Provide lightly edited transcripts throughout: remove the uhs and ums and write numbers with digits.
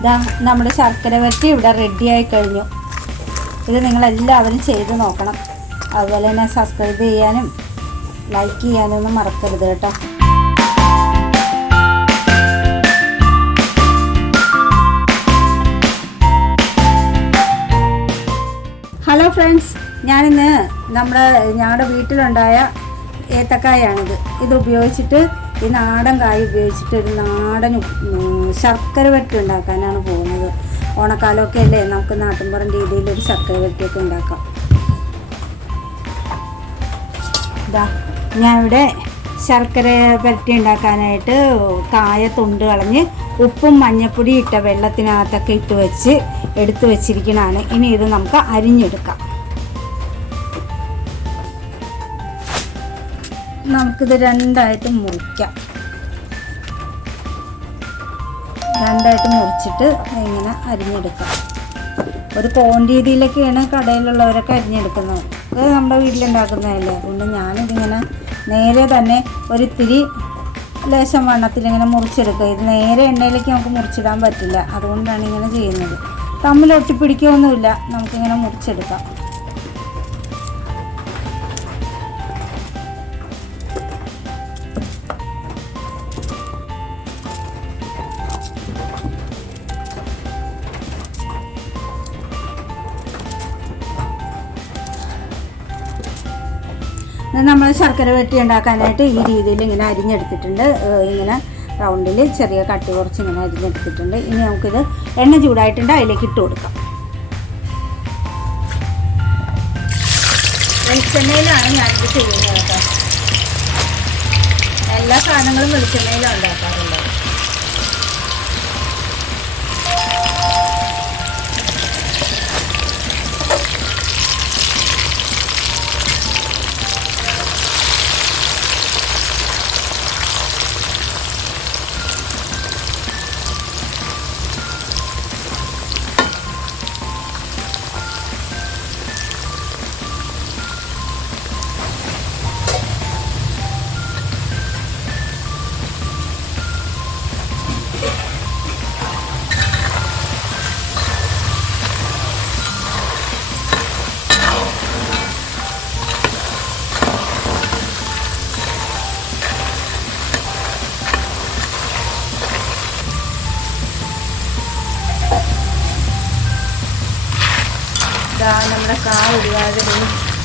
ഇതാ നമ്മുടെ ശർക്കര വരട്ടി ഇവിടെ റെഡിയായി കഴിഞ്ഞു. ഇത് നിങ്ങളെല്ലാവരും ചെയ്ത് നോക്കണം. അതുപോലെ തന്നെ സബ്സ്ക്രൈബ് ചെയ്യാനും ലൈക്ക് ചെയ്യാനൊന്നും മറക്കരുത് കേട്ടോ. ഹലോ ഫ്രണ്ട്സ്, ഞാനിന്ന് ഞങ്ങളുടെ വീട്ടിലുണ്ടായ ഏത്തക്കായാണിത്. ഇത് ഉപയോഗിച്ചിട്ട് ഈ നാടൻ കായ ഉപയോഗിച്ചിട്ട് ഒരു നാടൻ ശർക്കര വരട്ടി ഉണ്ടാക്കാനാണ് പോകുന്നത്. ഓണക്കാലമൊക്കെ അല്ലേ, നമുക്ക് നാട്ടിൻപുറം രീതിയിലൊരു ശർക്കര വരട്ടിയൊക്കെ ഉണ്ടാക്കാം. ഞാൻ ഇവിടെ ശർക്കര വരട്ടി ഉണ്ടാക്കാനായിട്ട് കായ തൊണ്ട് കളഞ്ഞ് ഉപ്പും മഞ്ഞൾപ്പൊടി ഇട്ട വെള്ളത്തിനകത്തൊക്കെ ഇട്ട് വെച്ച് എടുത്തു വെച്ചിരിക്കണതാണ്. ഇനി ഇത് നമുക്ക് അരിഞ്ഞെടുക്കാം. നമുക്കിത് രണ്ടായിട്ട് മുറിക്കാം. രണ്ടായിട്ട് മുറിച്ചിട്ട് ഇങ്ങനെ അരിഞ്ഞെടുക്കാം. ഒരു കോൺ രീതിയിലൊക്കെയാണ് കടയിലുള്ളവരൊക്കെ അരിഞ്ഞെടുക്കുന്നത്. അത് നമ്മുടെ വീട്ടിലുണ്ടാക്കുന്നതല്ലേ, അതുകൊണ്ട് ഞാനിതിങ്ങനെ നേരെ തന്നെ ഒരിത്തിരി ലേശം വണ്ണത്തിലിങ്ങനെ മുറിച്ചെടുക്കുക. ഇത് നേരെ എണ്ണയിലേക്ക് നമുക്ക് മുറിച്ചിടാൻ പറ്റില്ല, അതുകൊണ്ടാണ് ഇങ്ങനെ ചെയ്യുന്നത്. തമ്മിൽ ഒട്ടിപ്പിടിക്കുകയൊന്നുമില്ല, നമുക്കിങ്ങനെ മുറിച്ചെടുക്കാം. നമ്മൾ ശർക്കര വരട്ടി ഉണ്ടാക്കാനായിട്ട് ഈ രീതിയിൽ ഇങ്ങനെ അരിഞ്ഞെടുത്തിട്ടുണ്ട്. ഇങ്ങനെ റൗണ്ടിൽ ചെറിയ കട്ടി കുറച്ച് ഇങ്ങനെ അരിഞ്ഞെടുത്തിട്ടുണ്ട്. ഇനി നമുക്കിത് എണ്ണ ചൂടായിട്ടുണ്ട്, അതിലേക്ക് ഇട്ട് കൊടുക്കാം. വെളിച്ചെണ്ണയിലാണ് ഞാനിത് ചെയ്യുന്നത് കേട്ടോ. എല്ലാ സാധനങ്ങളും വെളിച്ചെണ്ണയിലാണ് ഉണ്ടാക്കാറുള്ളത്.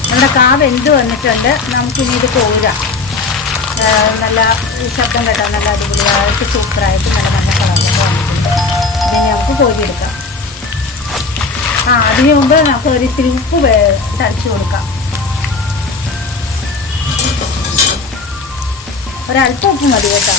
നമ്മുടെ കാ വെന്ത് വന്നിട്ടുണ്ട്. നമുക്കിനി ഇത് കോരാം. നല്ല ശബ്ദം കേട്ടാൽ നല്ല അടിപൊളിയായിട്ട് സൂപ്പറായിട്ട് നല്ല കളറിൽ വന്നിട്ടുണ്ട്. ഇതിന് നമുക്ക് കോരിയെടുക്കാം. അതിന് മുമ്പ് നമുക്ക് ഒരു ഇത്തിരി ഉപ്പ് തളിച്ചു കൊടുക്കാം. ഒരല്പം ഉപ്പ് മതി കേട്ടോ.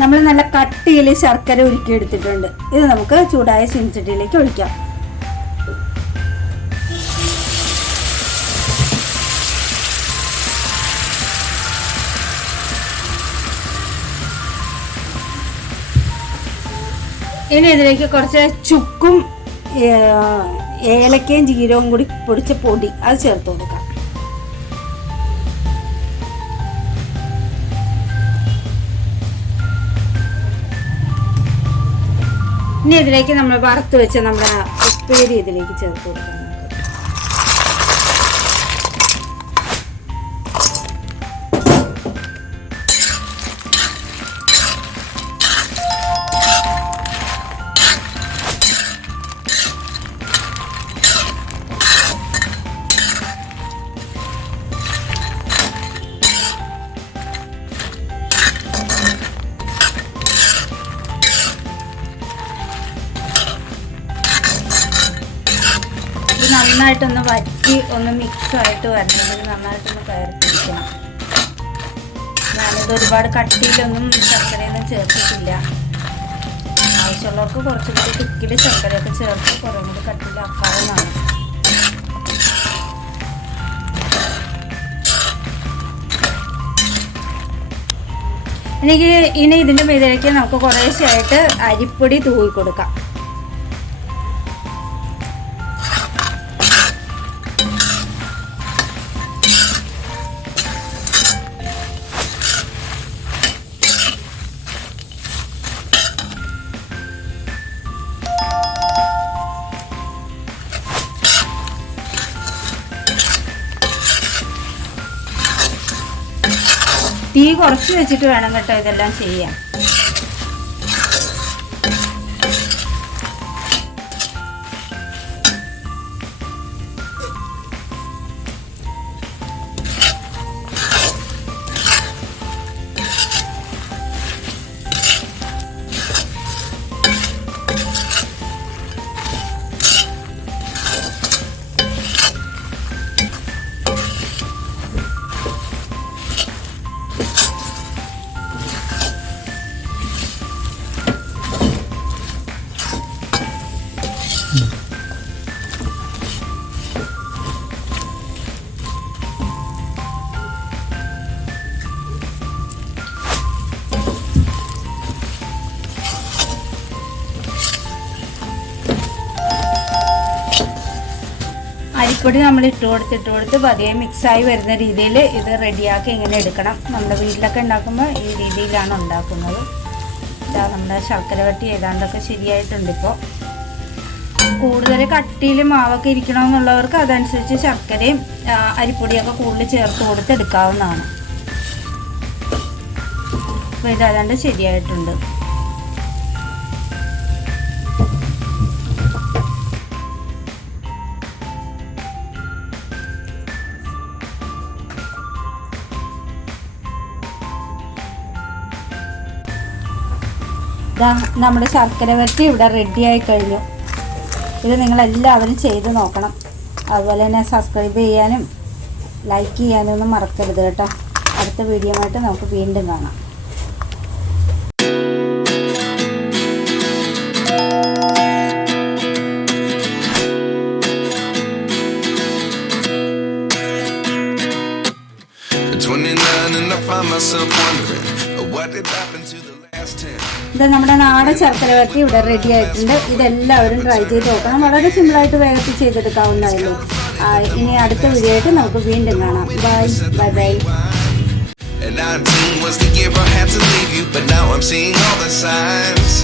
നമ്മൾ നല്ല കട്ടിയിൽ ശർക്കര ഉരുക്കി എടുത്തിട്ടുണ്ട്. ഇത് നമുക്ക് ചൂടായ ചീനച്ചട്ടിയിലേക്ക് ഒഴിക്കാം. ഇനി ഇതിലേക്ക് കുറച്ച് ചുക്കും ഏലക്കയും ജീരകവും കൂടി പൊടിച്ച പൊടി അത് ചേർത്ത് കൊടുക്കാം. ഇനി ഇതിലേക്ക് നമ്മൾ വറുത്ത് വെച്ച് നമ്മുടെ ഉപ്പേരി ഇതിലേക്ക് ചേർത്ത് കൊടുക്കണം. നന്നായിട്ടൊന്ന് വറ്റി ഒന്ന് മിക്സായിട്ട് വരണമെങ്കിൽ നന്നായിട്ടൊന്ന് കയറിപ്പിടിക്കണം. ഞാനിത് ഒരുപാട് കട്ടിയിലൊന്നും ശർക്കരയൊന്നും ചേർത്തിട്ടില്ല. ആവശ്യമുള്ളവർക്ക് കുറച്ചുകൂടി തിക്കിൽ ശർക്കരയൊക്കെ ചേർത്ത് കുറേ കൂടി കട്ടിയിലാക്കാവുന്നതാണ്. ഇനി ഇതിൻ്റെ മീതിലേക്ക് നമുക്ക് കുറേശ്ശെയായിട്ട് അരിപ്പൊടി തൂവി കൊടുക്കാം. തീ കുറച്ച് വെച്ചിട്ട് വേണം കേട്ടോ ഇതെല്ലാം ചെയ്യാൻ. അരിപ്പൊടി നമ്മൾ ഇട്ട് കൊടുത്ത് പതിയെ മിക്സായി വരുന്ന രീതിയിൽ ഇത് റെഡിയാക്കി ഇങ്ങനെ എടുക്കണം. നമ്മുടെ വീട്ടിലൊക്കെ ഉണ്ടാക്കുമ്പോൾ ഈ രീതിയിലാണ് ഉണ്ടാക്കുന്നത്. ഇതാ നമ്മുടെ ശർക്കര വട്ടി ഏതാണ്ടൊക്കെ ശരിയായിട്ടുണ്ട്. ഇപ്പോൾ കൂടുതൽ കട്ടിയിൽ മാവൊക്കെ ഇരിക്കണമെന്നുള്ളവർക്ക് അതനുസരിച്ച് ശർക്കരയും അരിപ്പൊടിയൊക്കെ കൂടുതൽ ചേർത്ത് കൊടുത്ത് എടുക്കാവുന്നതാണ്. അപ്പോൾ ഇത് ഏതാണ്ട് ശരിയായിട്ടുണ്ട്. നമ്മുടെ ശർക്കര വരട്ടി ഇവിടെ റെഡിയായി കഴിഞ്ഞു. ഇത് നിങ്ങളെല്ലാവരും ചെയ്ത് നോക്കണം. അതുപോലെ തന്നെ സബ്സ്ക്രൈബ് ചെയ്യാനും ലൈക്ക് ചെയ്യാനും ഒന്നും മറക്കരുത് കേട്ടോ. അടുത്ത വീഡിയോ ആയിട്ട് നമുക്ക് വീണ്ടും കാണാം. ഇത് നമ്മുടെ നാടൻ ശർക്കര വരട്ടി ഇവിടെ റെഡി ആയിട്ടുണ്ട്. ഇതെല്ലാവരും ട്രൈ ചെയ്ത് നോക്കണം. വളരെ സിമ്പിളായിട്ട് വേഗത്തിൽ ചെയ്തെടുക്കാവുന്നതല്ലോ. ഇനി അടുത്ത വീഡിയോ ആയിട്ട് നമുക്ക് വീണ്ടും കാണാം. Bye bye bye. And 19 was the year I had to leave you, but now I'm seeing all the signs.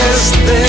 Is this